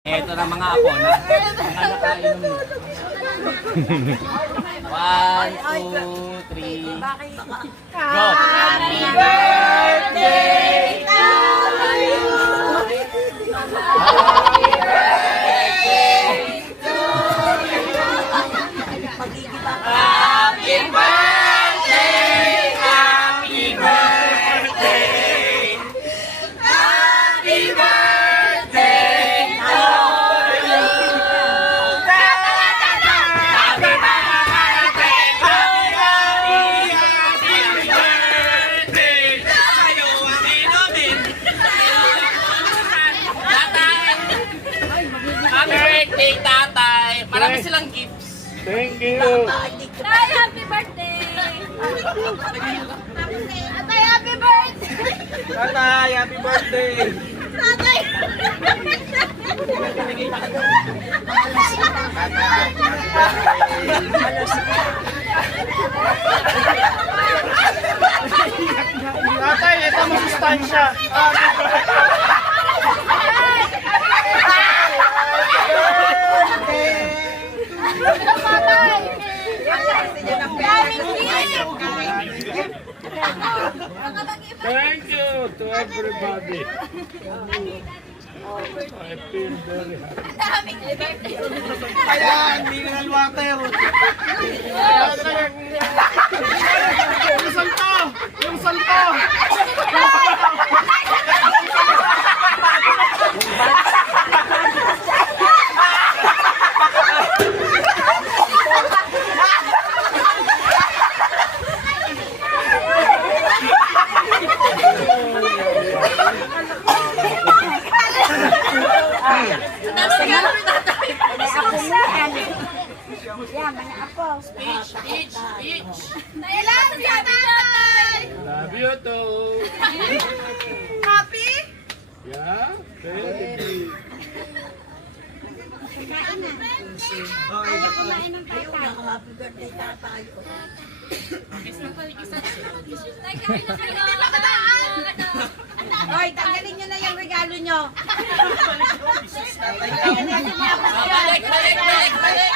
Ito na mga apo na nakakainom mo. 1, 2, 3. Go! Happy birthday to you! Happy birthday to you! Happy birthday! Happy birthday! Happy birthday to you! Happy birthday! Sa'yo ang inumin! Happy birthday, tatay! Marami silang gifts. Thank you. Tay, happy birthday! Tay, happy birthday! Tatay, happy birthday. Tatay! Tatay, ito masustansya. Tatay! Daming gift! Thank you to everybody. I feel very happy. Daming gift! Ayan, mineral water. Yung salto! Yung salto! Love you too. Happy? Yeah, very big. Hoy, tanggalin nyo na yung regalo nyo. Balik, balik, balik, balik!